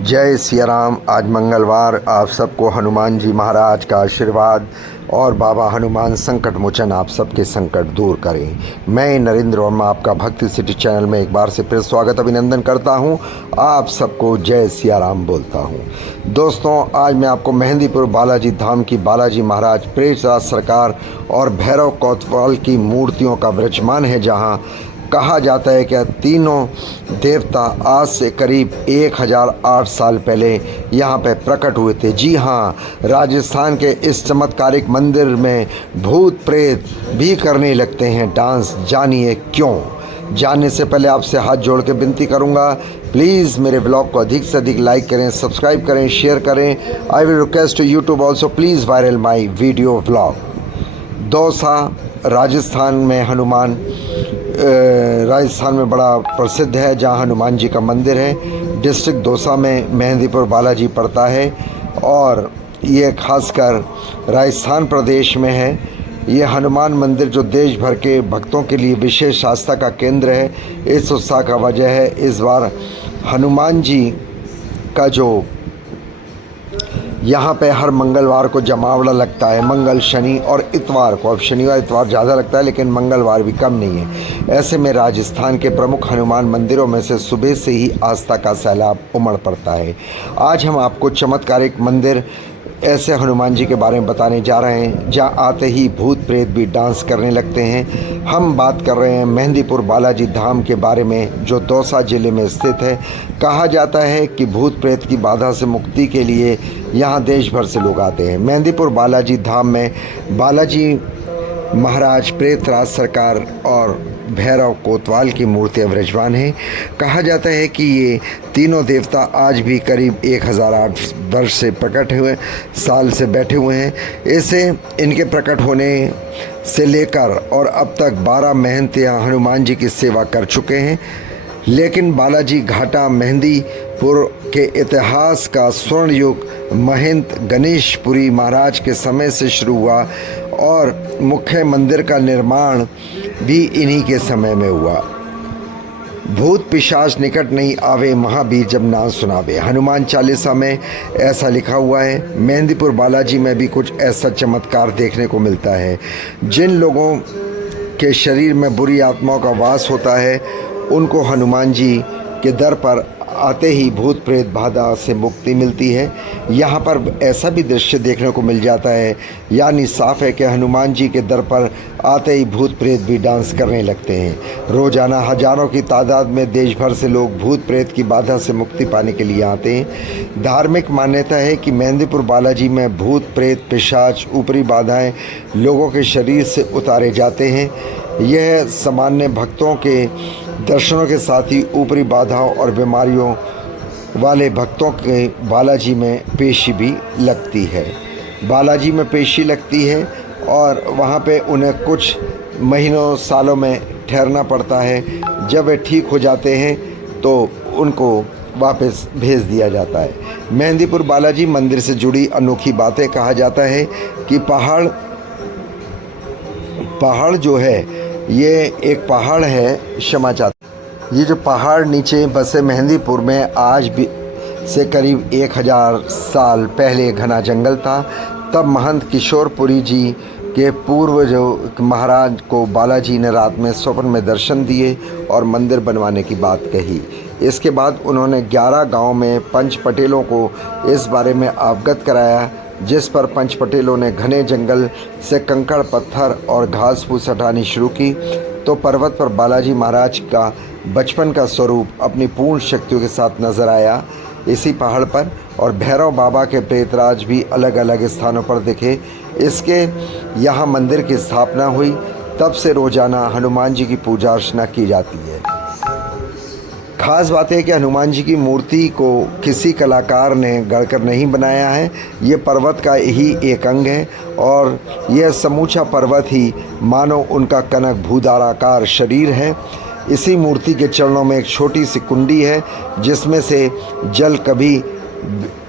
जय सिया राम। आज मंगलवार, आप सबको हनुमान जी महाराज का आशीर्वाद और बाबा हनुमान संकट मोचन आप सबके संकट दूर करें। मैं नरेंद्र वर्मा आपका भक्ति सिटी चैनल में एक बार से फिर स्वागत अभिनंदन करता हूं। आप सबको जय सिया राम बोलता हूं। दोस्तों, आज मैं आपको मेहंदीपुर बालाजी धाम की बालाजी महाराज प्रेतराज सरकार और भैरव कोतवाल की मूर्तियों का विराजमान है, जहां कहा जाता है कि तीनों देवता आज से करीब 1008 साल पहले यहाँ पे प्रकट हुए थे। जी हाँ, राजस्थान के इस चमत्कारिक मंदिर में भूत प्रेत भी करने लगते हैं डांस। जानिए क्यों। जानने से पहले आपसे हाथ जोड़ के विनती करूँगा, प्लीज़ मेरे ब्लॉग को अधिक से अधिक लाइक करें, सब्सक्राइब करें, शेयर करें। I will request to YouTube also please viral my video blog. Dausa Rajasthan में राजस्थान में बड़ा प्रसिद्ध है, जहाँ हनुमान जी का मंदिर है। डिस्ट्रिक्ट दौसा में मेहंदीपुर बालाजी पड़ता है और ये खासकर राजस्थान प्रदेश में है। ये हनुमान मंदिर जो देश भर के भक्तों के लिए विशेष आस्था का केंद्र है। इस उत्साह का वजह है, इस बार हनुमान जी का जो यहाँ पे हर मंगलवार को जमावड़ा लगता है। मंगल, शनि और इतवार को, अब शनिवार इतवार ज़्यादा लगता है लेकिन मंगलवार भी कम नहीं है। ऐसे में राजस्थान के प्रमुख हनुमान मंदिरों में से सुबह से ही आस्था का सैलाब उमड़ पड़ता है। आज हम आपको चमत्कारिक मंदिर ऐसे हनुमान जी के बारे में बताने जा रहे हैं जहाँ आते ही भूत प्रेत भी डांस करने लगते हैं। हम बात कर रहे हैं मेहंदीपुर बालाजी धाम के बारे में, जो दौसा ज़िले में स्थित है। कहा जाता है कि भूत प्रेत की बाधा से मुक्ति के लिए यहाँ देश भर से लोग आते हैं। मेहंदीपुर बालाजी धाम में बालाजी महाराज प्रेतराज सरकार और भैरव कोतवाल की मूर्तियाँ विराजमान हैं। कहा जाता है कि ये तीनों देवता आज भी करीब 1008 वर्ष से प्रकट हुए साल से बैठे हुए हैं। इसे इनके प्रकट होने से लेकर और अब तक 12 महंतियाँ हनुमान जी की सेवा कर चुके हैं। लेकिन बालाजी घाटा मेहंदीपुर के इतिहास का स्वर्ण युग महंत गणेशपुरी महाराज के समय से शुरू हुआ और मुख्य मंदिर का निर्माण भी इन्हीं के समय में हुआ। भूत पिशाच निकट नहीं आवे, महावीर जब नाम सुनावे। हनुमान चालीसा में ऐसा लिखा हुआ है। मेहंदीपुर बालाजी में भी कुछ ऐसा चमत्कार देखने को मिलता है। जिन लोगों के शरीर में बुरी आत्माओं का वास होता है, उनको हनुमान जी के दर पर आते ही भूत प्रेत बाधा से मुक्ति मिलती है। यहाँ पर ऐसा भी दृश्य देखने को मिल जाता है, यानी साफ है कि हनुमान जी के दर पर आते ही भूत प्रेत भी डांस करने लगते हैं। रोज़ाना हजारों की तादाद में देश भर से लोग भूत प्रेत की बाधा से मुक्ति पाने के लिए आते हैं। धार्मिक मान्यता है कि मेहंदीपुर बालाजी में भूत प्रेत पिशाच ऊपरी बाधाएँ लोगों के शरीर से उतारे जाते हैं। यह सामान्य भक्तों के दर्शनों के साथ ही ऊपरी बाधाओं और बीमारियों वाले भक्तों के बालाजी में पेशी भी लगती है। बालाजी में पेशी लगती है और वहाँ पे उन्हें कुछ महीनों सालों में ठहरना पड़ता है। जब वे ठीक हो जाते हैं तो उनको वापस भेज दिया जाता है। मेहंदीपुर बालाजी मंदिर से जुड़ी अनोखी बातें, कहा जाता है कि पहाड़ जो है, ये एक पहाड़ है, क्षमा चाहता। ये जो पहाड़ नीचे बसे मेहंदीपुर में आज भी से करीब 1000 साल पहले घना जंगल था। तब महंत किशोरपुरी जी के पूर्व जो महाराज को बालाजी ने रात में स्वप्न में दर्शन दिए और मंदिर बनवाने की बात कही। इसके बाद उन्होंने 11 गांव में पंच पटेलों को इस बारे में अवगत कराया, जिस पर पंच पटेलों ने घने जंगल से कंकड़ पत्थर और घास फूस हटानी शुरू की। तो पर्वत पर बालाजी महाराज का बचपन का स्वरूप अपनी पूर्ण शक्तियों के साथ नजर आया इसी पहाड़ पर। और भैरव बाबा के प्रेतराज भी अलग अलग स्थानों पर दिखे। इसके यहाँ मंदिर की स्थापना हुई। तब से रोजाना हनुमान जी की पूजा अर्चना की जाती है। खास बात है कि हनुमान जी की मूर्ति को किसी कलाकार ने गढ़कर नहीं बनाया है। ये पर्वत का ही एक अंग है और यह समूचा पर्वत ही मानो उनका कनक भूदाराकार शरीर है। इसी मूर्ति के चरणों में एक छोटी सी कुंडी है, जिसमें से जल कभी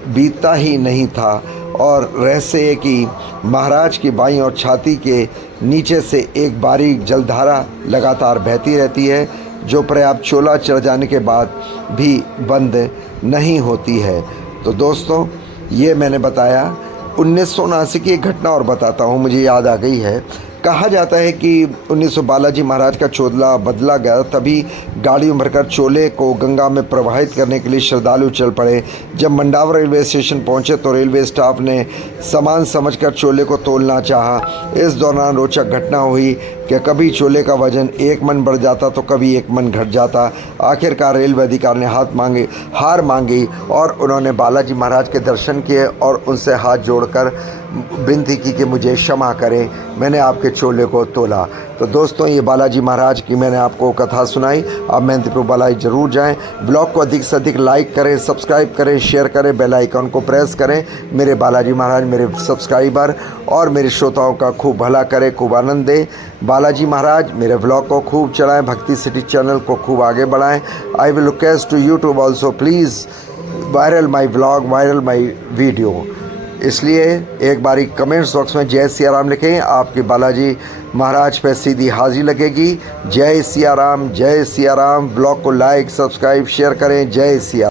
बीतता ही नहीं था। और रहस्य है कि महाराज की बाईं और छाती के नीचे से एक बारीक जलधारा लगातार बहती रहती है, जो पर्याप्त चोला चढ़ जाने के बाद भी बंद नहीं होती है। तो दोस्तों, ये मैंने बताया 1979 की एक घटना और बताता हूँ, मुझे याद आ गई है। कहा जाता है कि 1900 बालाजी महाराज का चोला बदला गया, तभी गाड़ियों भरकर चोले को गंगा में प्रवाहित करने के लिए श्रद्धालु चल पड़े। जब मंडावा रेलवे स्टेशन पहुंचे तो रेलवे स्टाफ ने सामान समझकर चोले को तोलना चाहा। इस दौरान रोचक घटना हुई कि कभी चोले का वजन 1 मन बढ़ जाता तो कभी 1 मन घट जाता। आखिरकार रेलवे अधिकारी ने हार मांगी और उन्होंने बालाजी महाराज के दर्शन किए और उनसे हाथ जोड़कर विनती की कि मुझे क्षमा करें, मैंने आपके चोले को तोला। तो दोस्तों, ये बालाजी महाराज की मैंने आपको कथा सुनाई। आप मेहंदीपुर बालाजी जरूर जाएं। ब्लॉग को अधिक से अधिक लाइक करें, सब्सक्राइब करें, शेयर करें, बेल आइकन को प्रेस करें। मेरे बालाजी महाराज मेरे सब्सक्राइबर और मेरे श्रोताओं का खूब भला करें, खूब आनंद दें। बालाजी महाराज मेरे ब्लॉग को खूब चलाएं, भक्ति सिटी चैनल को खूब आगे बढ़ाएं। I will request to YouTube also, please viral my blog, viral my video. इसलिए एक बारी कमेंट्स बॉक्स में जय सिया राम लिखें, आपके बालाजी महाराज पे सीधी हाजिरी लगेगी। जय सिया राम, जय सिया राम। ब्लॉग को लाइक, सब्सक्राइब, शेयर करें। जय सिया।